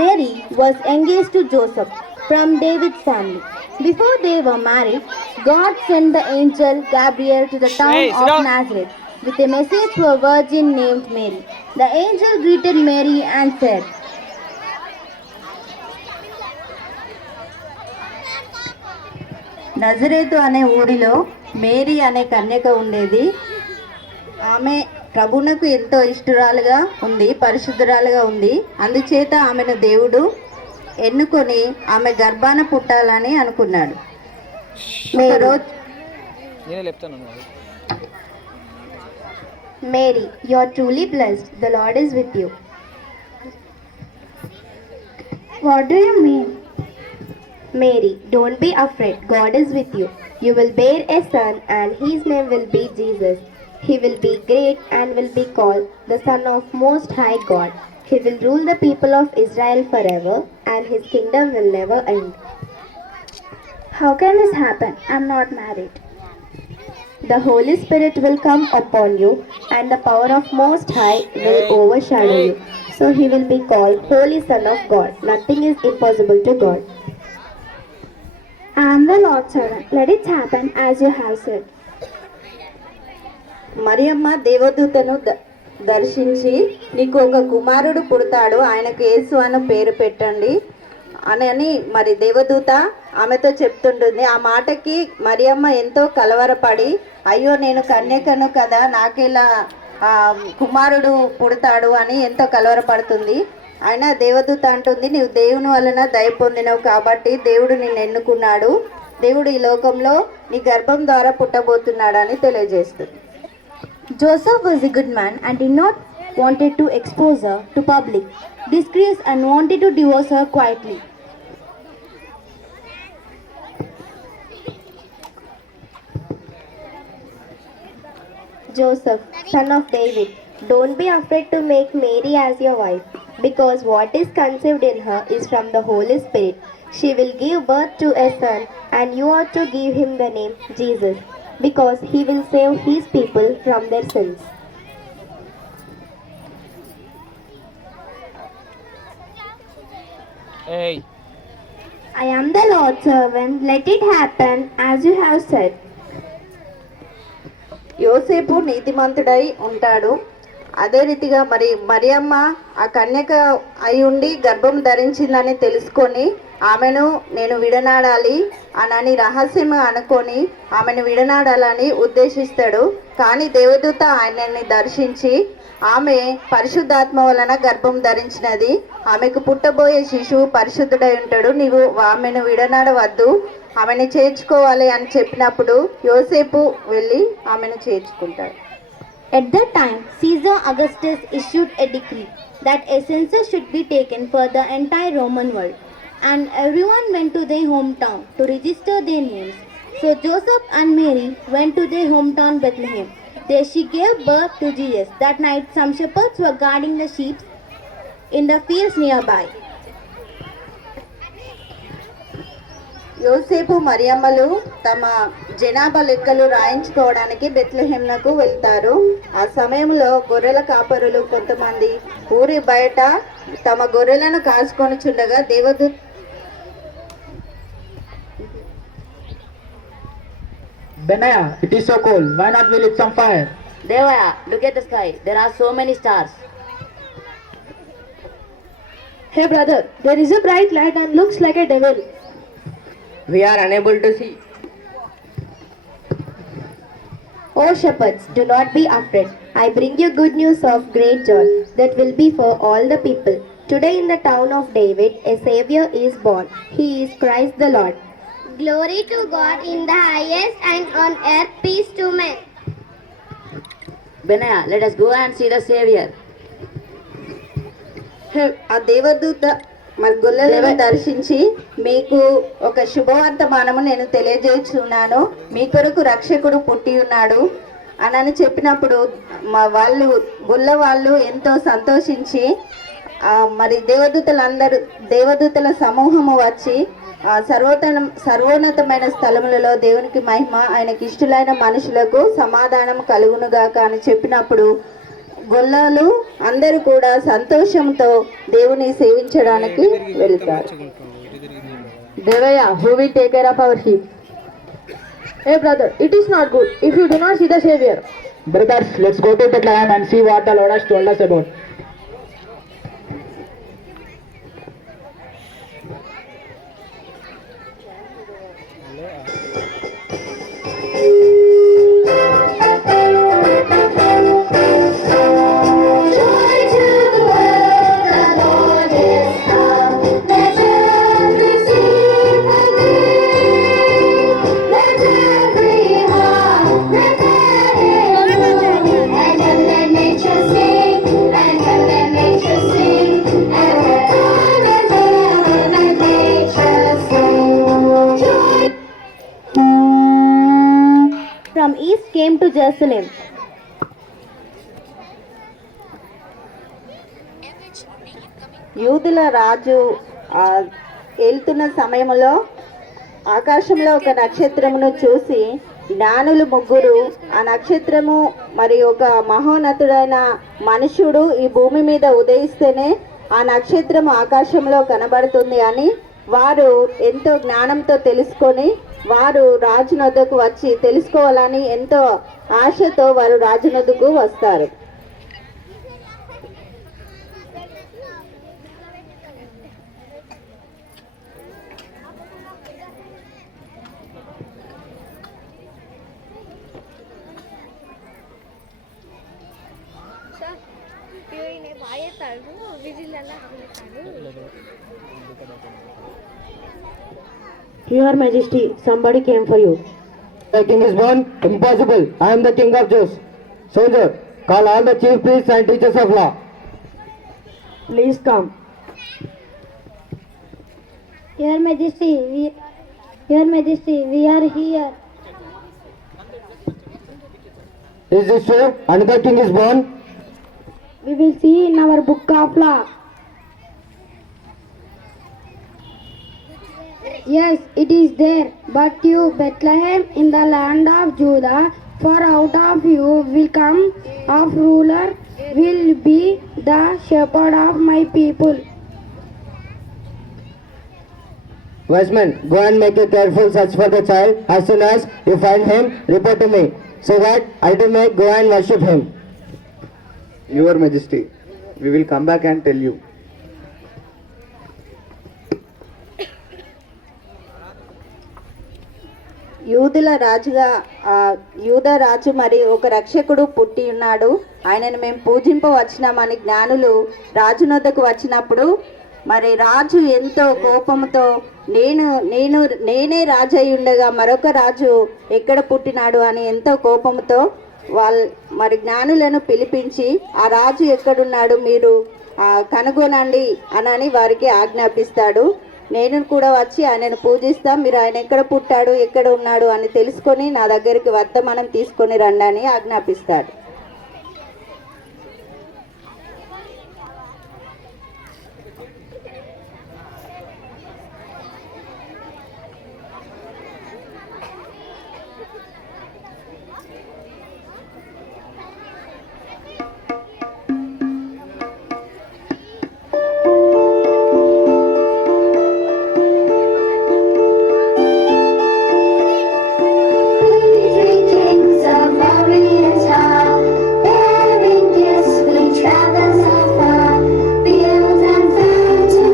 Mary was engaged to Joseph from David's family. Before they were married, God sent the angel Gabriel to the town Hey, sit of down. Nazareth with a message for a virgin named Mary. The angel greeted Mary and said, నజరేతు అనే ఊరిలో మేరీ అనే కన్యక ఉండేది. ఆమె ప్రభునకు ఎంతో ఇష్టరాలుగా ఉంది, పరిశుద్ధురాలుగా ఉంది. అందుచేత ఆమెను దేవుడు ఎన్నుకొని ఆమె గర్భాన పుట్టాలని అనుకున్నాడు. ఒకరోజు నేనే చెప్తాను. Mary, you are truly blessed. The Lord is with you. What do you mean? Mary, don't be afraid. God is with you. You will bear a son, and his name will be Jesus. He will be great and will be called the Son of Most High God. He will rule the people of Israel forever, and his kingdom will never end. How can this happen? I'm not married. The Holy Spirit will come upon you, and the power of Most High will overshadow you. So he will be called Holy Son of God. Nothing is impossible to God. I am the Lord's servant. Let it happen as you have said. Mariyamma దేవదూతను దర్శించి, నీకు ఒక కుమారుడు పుడతాడు, ఆయనకు యేసు అని పేరు పెట్టండి అని మరి దేవదూత ఆమెతో చెప్తుంటుంది. ఆ మాటకి మరియమ్మ ఎంతో కలవరపడి, అయ్యో నేను కన్యకను కదా, నాకెలా కుమారుడు పుడతాడు అని ఎంతో కలవరపడుతుంది. అయినా దేవదూత అంటుంది, నీవు దేవుని వలన దయ పొందినవు కాబట్టి దేవుడు నిన్ను ఎన్నుకున్నాడు, దేవుడు ఈ లోకంలో నీ గర్భం ద్వారా పుట్టబోతున్నాడు అని తెలియజేస్తుంది. Joseph was a good man and did not wanted to expose her to public disgrace and wanted to divorce her quietly. Joseph, son of David, don't be afraid to make Mary as your wife, because what is conceived in her is from the Holy Spirit. She will give birth to a son, and you are to give him the name Jesus, because he will save his people from their sins. Hey. I am the Lord's servant. Let it happen as you have said. యోసేపు నీతిమంతుడై ఉంటాడు. అదే రీతిగా మరియమ్మ ఆ కన్యక అయి ఉండి గర్భం ధరించిందని తెలుసుకొని ఆమెను నేను విడనాడాలి అని రహస్యం అనుకొని ఆమెను విడనాడాలని ఉద్దేశిస్తాడు. కానీ దేవదూత ఆయనని దర్శించి, ఆమె పరిశుద్ధాత్మ వలన గర్భం ధరించినది, ఆమెకు పుట్టబోయే శిశువు పరిశుద్ధుడై ఉంటాడు, నీవు ఆమెను విడనాడవద్దు, ఆమెను చేర్చుకోవాలి అని చెప్పినప్పుడు యోసేపు వెళ్ళి ఆమెను చేర్చుకుంటాడు. At that time, Caesar Augustus issued a decree that a census should be taken for the entire Roman world, and everyone went to their hometown to register their names. So Joseph and Mary went to their hometown Bethlehem. There she gave birth to Jesus. That night, some shepherds were guarding the sheep in the fields nearby. యోసేపు మరియమ్మలు తమ జనాభా లెక్కలు రాయించుకోవడానికి బెత్లెహేమునకు వెళ్తారు. ఆ సమయంలో గొర్రెల కాపరులు కొంతమంది ఊరి బయట తమ గొర్రెలను కాచుకొని చుండగా దేవదూత Benaya, it is so cold. Why not we lit some fire? Devaya, look at the sky. There are so many stars. Hey brother, there is a bright light and looks like a devil. We are unable to see. O shepherds, do not be afraid. I bring you good news of great joy that will be for all the people. Today in the town of David, a Savior is born. He is Christ the Lord. Glory to God in the highest, and on earth peace to men. Benaya, let us go and see the Savior. ఆ దేవదూత మరి గొల్లలను దర్శించి, మీకు ఒక శుభవర్తమానము నేను తెలియజేస్తున్నాను, మీ కొరకు రక్షకుడు పుట్టి ఉన్నాడు అని చెప్పినప్పుడు గొల్ల వాళ్ళు ఎంతో సంతోషించి మరి దేవదూతల సమూహము వచ్చి సర్వోన్నతమైన స్థలములలో దేవునికి మహిమ, ఆయనకి ఇష్టలైన మనుషులకు సమాధానం కలుగునుగాక అని చెప్పినప్పుడు గొల్లలు అందరూ కూడా సంతోషంతో దేవుని సేవించడానికి వెళ్తారు. Devaya, who will take care of our sheep? Hey brother, it is not good if you do not see the Savior. Brothers, let's go to Bethlehem and see what the Lord has told us about. Joy to the world, the Lord is come. Let earth receive the King. Let every heart prepare Him room. And let nature sing, and let nature sing, and let all and heaven and nature sing. Joy. From east came to Jerusalem. యూదుల రాజు వెళ్తున్న సమయంలో ఆకాశంలో ఒక నక్షత్రమును చూసి జ్ఞానులు ముగ్గురు ఆ నక్షత్రము మరి ఒక మహోన్నతుడైన మనుషుడు ఈ భూమి మీద ఉదయిస్తేనే ఆ నక్షత్రము ఆకాశంలో కనబడుతుంది అని వారు ఎంతో జ్ఞానంతో తెలుసుకొని వారు రాజునొద్దకు వచ్చి తెలుసుకోవాలని ఎంతో ఆశతో వారు రాజునొద్దకు వస్తారు. Your Majesty, somebody came for you. The king is born? Impossible. I am the king of Jews. Soldier, call all the chief priests and teachers of law. Please come. Your Majesty, we are here. Is this true? Another king is born? We will see in our book of law. Yes, it is there. But you, Bethlehem, in the land of Judah, for out of you will come a ruler, will be the shepherd of my people. Wise men, go and make a careful search for the child. As soon as you find him, report to me, so that I too may go and worship him. Your Majesty, we will come back and tell you. యూదుల రాజుగా యూద రాజు మరి ఒక రక్షకుడు పుట్టి ఉన్నాడు, ఆయనను మేము పూజింప వచ్చినామని జ్ఞానులు రాజునొద్దకు వచ్చినప్పుడు మరి రాజు ఎంతో కోపంతో నేనే రాజు అయి ఉండగా మరొక రాజు ఎక్కడ పుట్టినాడు అని ఎంతో కోపంతో మరి జ్ఞానులను పిలిపించి ఆ రాజు ఎక్కడున్నాడు మీరు కనుగొనండి అని వారికి ఆజ్ఞాపిస్తాడు. నేను కూడా వచ్చి ఆయనను పూజిస్తాం, మీరు ఆయన ఎక్కడ పుట్టాడు ఎక్కడ ఉన్నాడు అని తెలుసుకొని నా దగ్గరికి వర్తమానం తీసుకొని రండి అని ఆజ్ఞాపిస్తాడు. Bearing gifts we travel so far, fields and fountains.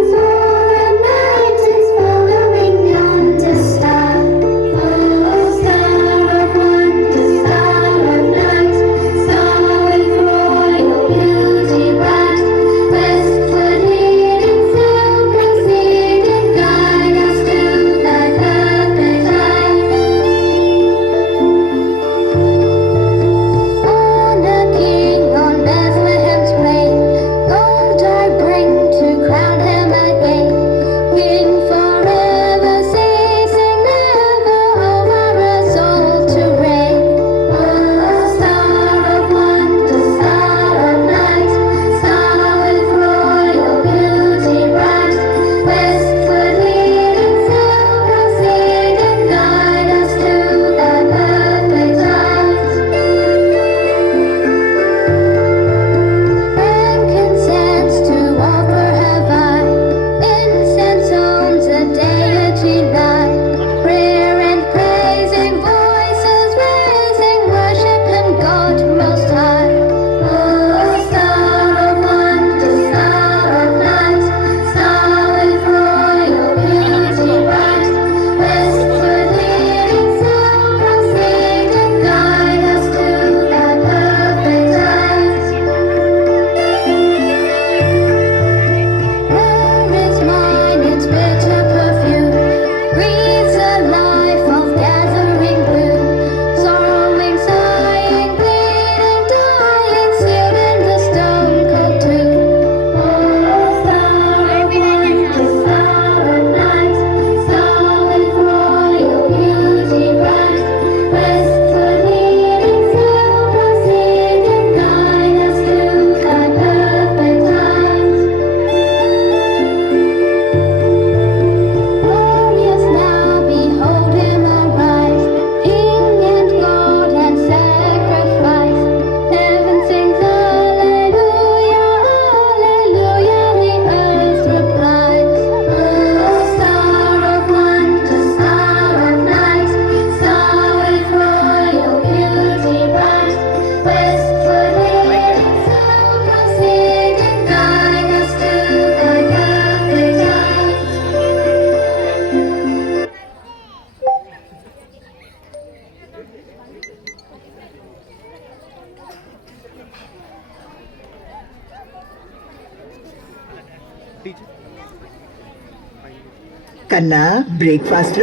కన్నా బ్రేక్ఫాస్ట్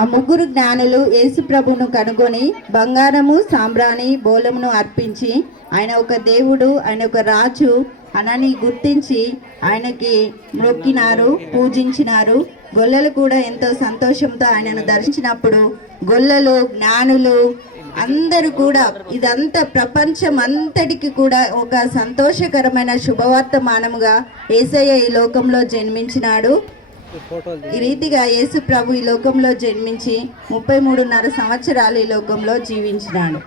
ఆ ముగ్గురు జ్ఞానులు యేసు ప్రభును కనుగొని బంగారము సాంబ్రాణి బోలమును అర్పించి ఆయన ఒక దేవుడు, ఆయన ఒక రాజు అనని గుర్తించి ఆయనకి మొక్కినారు, పూజించినారు. గొల్లలు కూడా ఎంతో సంతోషంతో ఆయనను దర్శించినప్పుడు గొల్లలు, జ్ఞానులు అందరూ కూడా ఇదంతా ప్రపంచం అంతటికి కూడా ఒక సంతోషకరమైన శుభవర్తమానముగా యేసయ్య ఈ లోకంలో జన్మించినాడు. ఈ రీతిగా యేసు ప్రభు ఈ లోకంలో జన్మించి 33.5 సంవత్సరాలు ఈ లోకంలో జీవించినాడు.